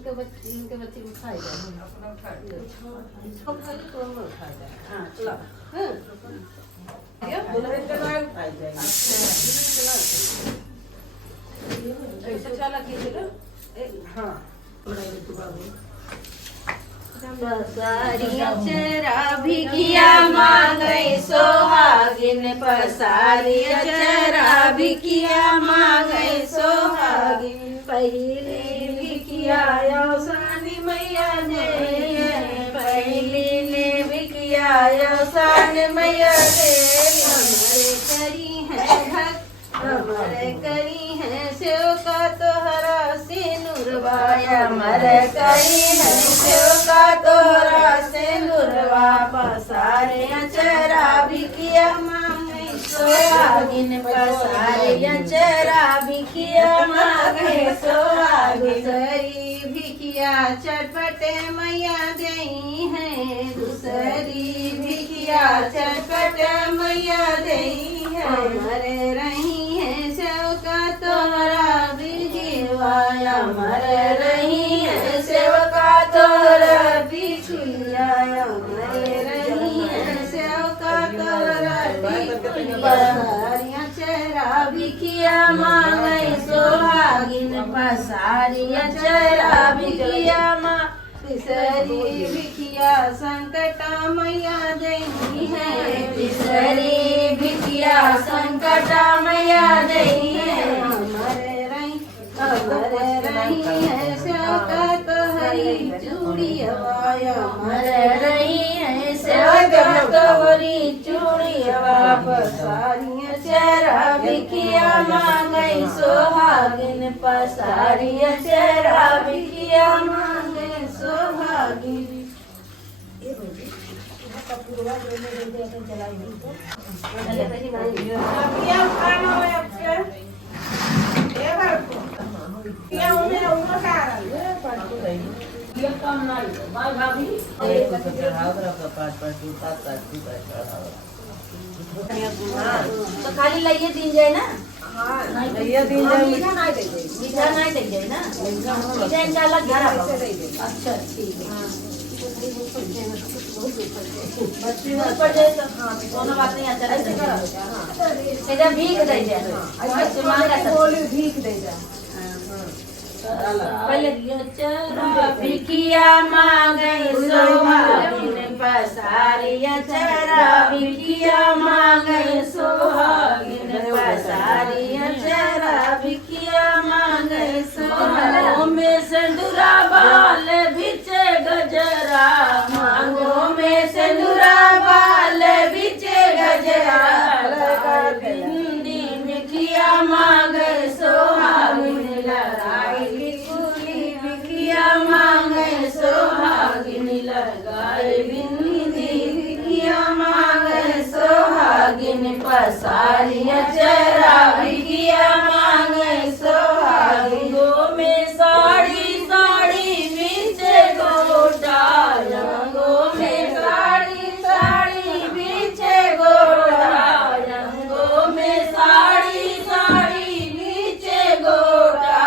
इनके बच्चे को खाएगा अपना खाएगा तो हम खाएगा। हाँ चलो ये दुल्हन के नाम खाई जाएगी। अच्छा ऐसे चला कीजिए हाँ पसारिया चरा भिकिया मांगई सोहागिन पसारिया चरा भिकिया मांगई सोहागिन पहली भिकिया यौसानी मैया दे पहली ने भिकिया यौसानी मैया दे हमारे करी है भक्त हमारे करी है सेव का तोहरा सिनुरवाया हमारे करी है सेव का तोहरा सिनुरवा पसारे चरा भिकिया मांगे सोहागिन पसारे चरा भिकिया मांगे सोहागिन दूसरी भिकिया चटपटे मैया दई है दूसरी भिकिया चटपटे मैया दई है हमारे रही है सेव का तोहरा भिखिया हमारे रही है सेव का तोहरा भिखिया हमारे रही है सेव का तोहरा पसारिया चरा भिखिया मांगई सोहागिन पसारिया चरा भिखिया तीसरी भिखिया संकटा मैया दई है तीसरी भिखिया संकटा मैया दई है हमारे रही है सेवका तोहरी चूड़ी हवाया हमारे रही है सेवका तोहरी चूड़ी हवा पसारिया चरा भिखिया मांगई सोहागिन पसारिया चरा भिखिया मांगे सोहागिन तो खाली लाइए दिन जाए ना मीठा नहीं दे जाए ना मीठा इनका अलग घर अच्छा ठीक है ऊपर जाए तो हाँ दोनों बातें अच्छा भीख दे जाए भीख दे जाए पहले चरा भिखिया मांगई सोहागिन पसारिया चरा भिखिया मांगई सोहागिन पसारिया चरा भिखिया मांगई सोहागिन में सिंदूरा बाल बिचे गजरा मांगो में सिंदूरा बाल बिचे गजरा बिंदी भिखिया मांगई सोहागिन लगाई कुली भिखिया मांगे सोहागिन लगाई बिंदी भिखिया मांगे सोहागिन पसारिया चरा भिखिया मांगे सोहागिन गो में साड़ी साड़ी बीचे गोटा गो में साड़ी साड़ी बीचे गोटा गो में साड़ी साड़ी बीचे गोटा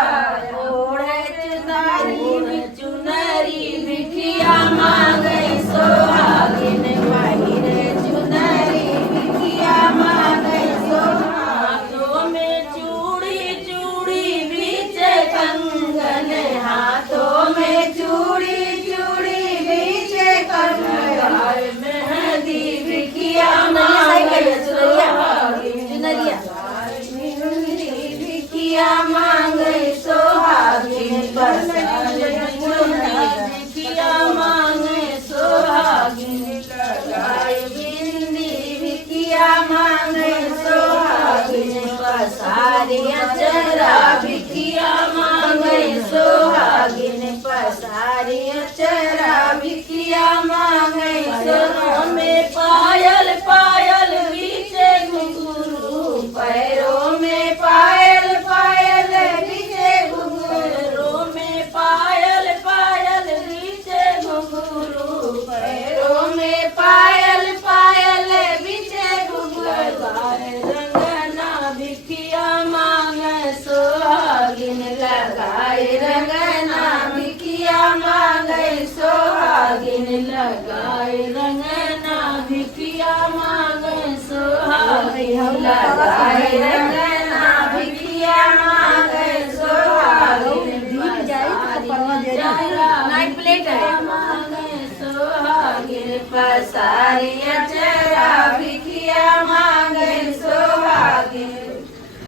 चुनरी भिखिया मांगई सोहागिन बाहिरे चुनरी भिखिया मांगई हाथों में चूड़ी चूड़ी बीचे कंगन हाथों में चूड़ी चूड़ी बीचे कंगन मेहंदी भिखिया मांगई सोहागिन मेहंदी भिखिया मांगई सोहागिन भिखिया मांगे सोहागिन लगाई बिंदी भिखिया मांगे सोहागिन पसारिया चरा भिखिया मांगे सोहागिन पसारिया चरा भिखिया मांगे सोहागिन में पायल पायल बीचे घुंघरू पैरों में पायल पायल बीचे घुंघरू में पायल पायल बीचे घुंघरू पैरों में पायल पायल बीचे घुंघरू रंगना भिखिया मांगे सोहागिन लगाए रंगना भिखिया भिखिया मांगे सुहागिन लगाए रंगना भिखिया मांगे सुहागिन नाइट प्लेट है मांगे सुहागिन पसारिया चरा भिखिया